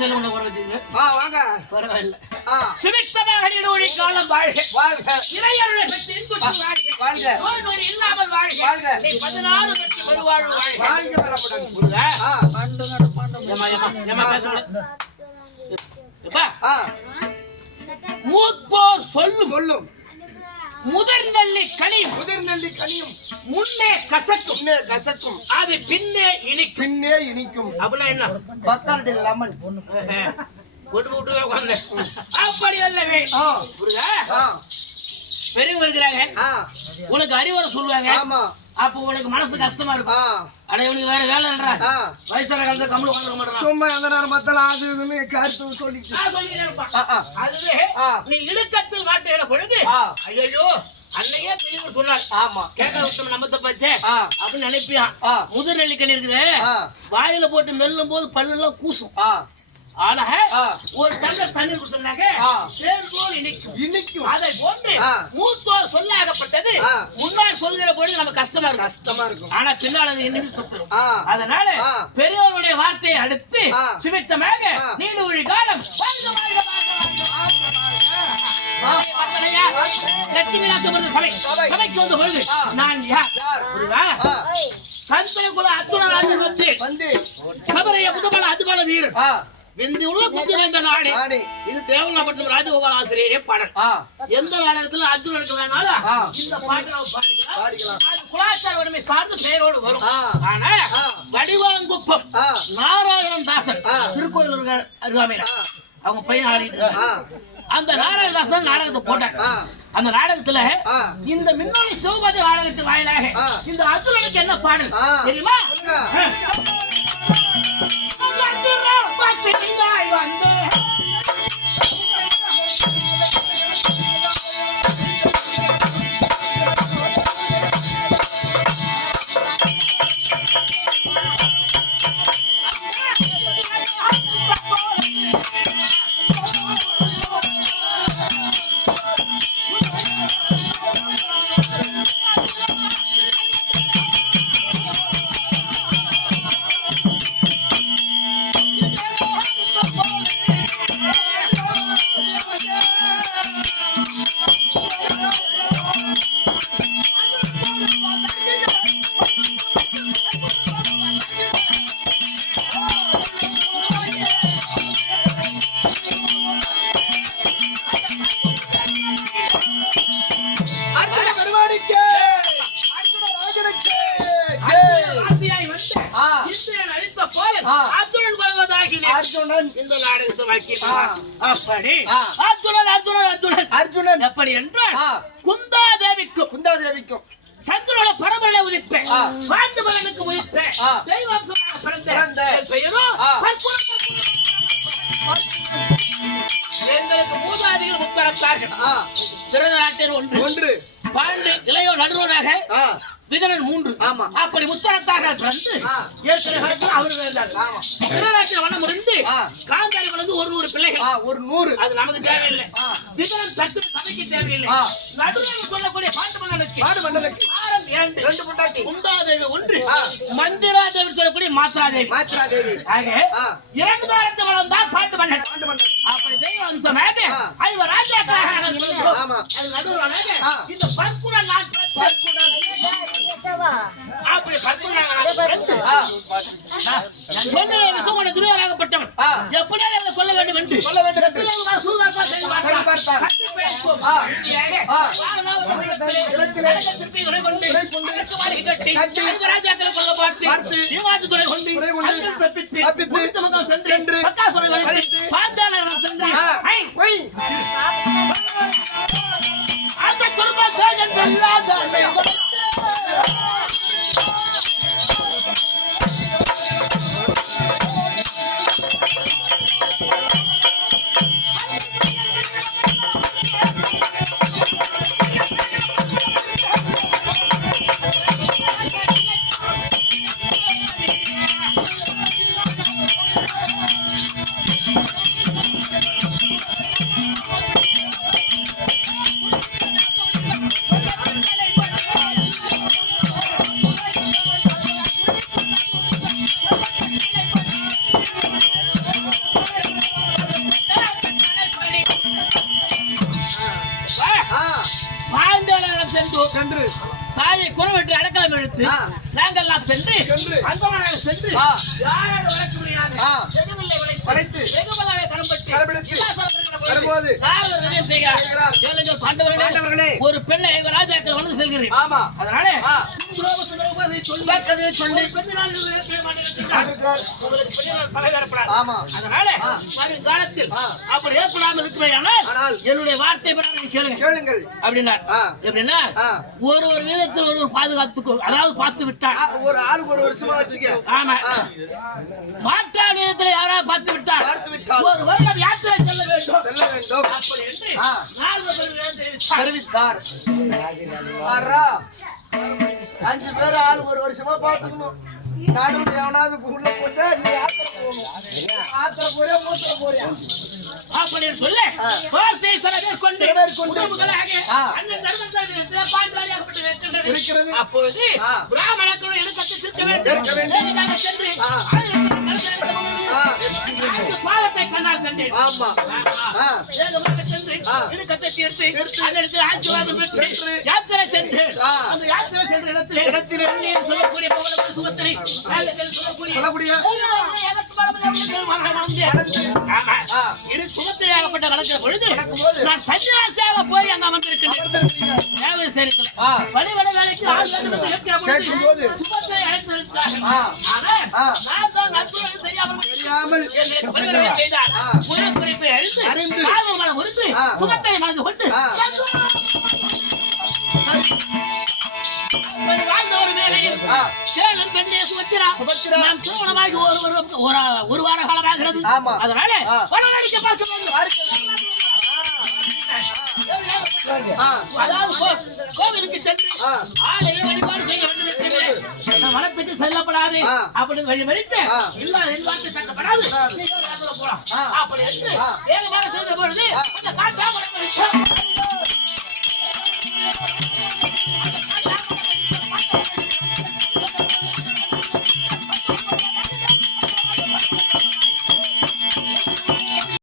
வரிசையில உன்னை வர வச்சுங்க. வாங்க. பரவாயில்ல. சுபிட்சமாக நீடூழி காலம் வாழ்க. வாழ்க. இறையருளை பெற்று இன்புற்று வாழ்க. வாழ்க. நோய் நொடி இல்லாமல் வாழ்க. வாழ்க. நீ 16 பெற்று பெருவாழ்வு வாழ்க. வாழ்க வரப்படும். முருகா. பாண்டு நட பாண்டம். ஏமா பேசக்கூடாது. எப்பா. மூத்தோர் சொல்லும் முதிர்நெல்லி கனியும். முன்னே கசக்கும். அது பின்னே இனிக்கும். அப்படின்னா என்ன? பக்காரடி லெமன் ஒட்டு விட்டு உட்காந்து அப்படி அல்லவே. பெரியவங்க இருக்கிறாங்க, உனக்கு அறிவுரை சொல்லுவாங்க. அப்போ உனக்கு மனசு கஷ்டமா இருக்கும். அட இவனுக்கு வேற வேலை இல்லடா, வயசான காலத்துல கம்முனு உட்கார்ந்துக்க மாட்டறான். சும்மா எந்த நேரம் பார்த்தாலும் அது இதுன்னு கருத்து சொல்லிட்டு அதுவே நீ இடுக்கத்தில் மாட்டுகிற பொழுது ஐயோ அன்னையே தெளிவு சொன்னார். ஆமா, கேட்க விட்டு நம்ம தப்பாச்சே அப்படின்னு நினைப்பியான். முதிர் நெல்லிக்கணி இருக்குது, வாயில போட்டு மெல்லும் போது பல்லு எல்லாம் கூசும். ஆனா ஒரு டம்ளர் தண்ணீர் கொடுத்தோம்னாக்க தேர்தோல் இனிக்கும். அதை போன்று மூத்தோர் சொல்லாகப்பட்டது முன்னால் சொல்கிற பொழுது நம்ம கஷ்டமா இருக்கும். ஆனா பின்னால் அது இனிமே கொடுத்துரும். அதனால பெரியவருடைய வார்த்தையை அடுத்து சுபிட்சமாக நீடூழி காலம் சபைக்கு வந்த பொழுது நான் யார்? சந்தகுல அத்துணராஜன் வந்து சபரைய புதுபல அதுபல வீரன் விந்தி உள்ள குத்தி வைத்த நாடு இது தேவலாப்பட்டினம் ராஜகோபால் ஆசிரியரே பாடல். எந்த நாடகத்துல அர்ஜுன் எடுக்க வேணாலும் இந்த பாட்டை நம்ம பாடிக்கலாம். அது குலாச்சார உரிமை சார்ந்த பெயரோடு வரும். ஆனா வடிவாங்குப்பம் நாராயணன் தாசன் திருக்கோயில் அருகாமையில அவங்க பையன் ஆடிட்டு அந்த நாராயணதாசன் நாடகத்தை போட்டாங்க. அந்த நாடகத்துல இந்த மின்னொளி சிவபாதி நாடகத்தின் வாயிலாக இந்த அர்ஜுனனுக்கு என்ன பாடல் தெரியுமா? அர்ஜுனன் எப்படி என்றால் குந்தாதேவிக்கும் சந்திரனோட பரம்பரையில உதித்த பாண்டுபலனுக்கு உதித்த தெய்வாம்சமாக பிறந்த பெயரோ எங்களுக்கு மூதாதிகள் முத்தரத்தார்கள். பிறந்த நாட்டில் ஒன்று பாண்டு இளையோ நடுவராக விதனன் 3. அப்படி முத்தரத்தாக பிறந்து ஏற்கனவே அவரு வேண்டார். திருநாட்டில் வனம் முடிந்து காந்தாரி வளர்ந்து ஒரு பிள்ளைகள் ஒரு 100. அது நமக்கு தேவையில்லை. விதனன் தட்டு சபைக்கு தேவையில்லை. நடுவர்கள் சொல்லக்கூடிய பாண்டு மன்னனுக்கு ஆரம் 2 பொண்டாட்டி. குந்தாதேவி 1, மந்திராதேவி சொல்லக்கூடிய மாத்ராதேவி. ஆக 2 தாரத்தை வளர்ந்தால் பாண்டு மன்னன். அப்படி தெய்வ அம்சமாக 5 ராஜாக்களாக அது நடுவராக இந்த பர்க்குண நாட்டு அப்படி துரியாகப்பட்டவன் எப்படியாவது கொல்ல வேண்டும் என்று ராஜாக்களை கொல்ல பார்த்து துறை கொண்டு சென்று பாஞ்சாலம் சென்று அந்த குடும்பம் சென்று தாயை குறவெட்டு அடக்கலாம் எடுத்து நாங்கள் எல்லாம் சென்று அந்த சென்று யாரோட வழக்கு முடியாது எதுவில்லை படைத்து வெகுமலாவே கடன்பட்டு வரும்போது பாண்டவர்களே ஒரு பெண்ணை ராஜாக்கள் வந்து செல்கிறேன். ஆமா அதனால வருங்காலத்தில் அப்படி ஏற்படாமல் இருக்கிறால் என்னுடைய வார்த்தை கேளுங்கள் அப்படின்னார். எப்படின்னா ஒரு விதத்தில் ஒரு பாதுகாத்து அதாவது பார்த்து விட்டார். ஒரு ஆளுக்கு ஒரு வருஷமா வச்சுக்க. ஆமா மாற்றான விதத்தில் யாராவது பார்த்து விட்டார் ஒரு வருடம் யாத்திரை செல்ல வேண்டும் அப்படி என்று தெரிவித்தார். 5 பேர் ஆளு ஒரு வருஷமா பாத்துக்கணும். நடுவுல எவனாவது உள்ள போட்டா நீ ஆத்திர போகணும். ஆத்திர போறியா மூத்திர போறியா அப்படின்னு சொல்ல வார்த்தை சில பேர் கொண்டு உடம்புகளாக அண்ணன் தர்மத்தை பாண்டாளியாகப்பட்டு இருக்கின்றது. அப்பொழுது பிராமணர்கள் எடுக்கத்தை தீர்க்க வேண்டும் சென்று பாலத்தை கண்ணால் கண்டேன். எடுக்கத்தை தீர்த்து அந்த இடத்தில் ஆசீர்வாதம் பெற்று யாத்திரை சென்று அந்த யாத்திரை சென்ற இடத்தில் சொல்லக்கூடிய சுகத்திரை சொல்லக்கூடிய இது சுமத்திரையாகப்பட்ட நடக்கிற பொழுது நான் சன்னியாசியாக போய் அங்க அமர்ந்திருக்கிறேன். வழி வேலைக்கு ஆள் வேண்டும் என்று கேட்கிற பொழுது சுமத்திரை அழைத்திருக்கிறார்கள். ஆனால் நான் தான் நட்புடன் தெரியாமல் செய்தார். குறிப்பை அறிந்து காதல் மனம் உறுத்து சுமத்திரை மனது கொண்டு வாழ்ந்தவர் மேலையும் சேலம் பெண்ணே சுபத்திரா நான் திருமணமாகி ஒரு வார காலமாகிறது. அதனால பணம் அடிக்க பார்க்க வேண்டும். அதாவது கோவிலுக்கு சென்று ஆலய வழிபாடு செய்ய வேண்டும். மனத்துக்கு செல்லப்படாது அப்படி வழிமறிக்க இல்லாத எதிர்பார்த்து சட்டப்படாது போலாம் அப்படி என்று வேகமாக சென்ற பொழுது அந்த காட்டாமல்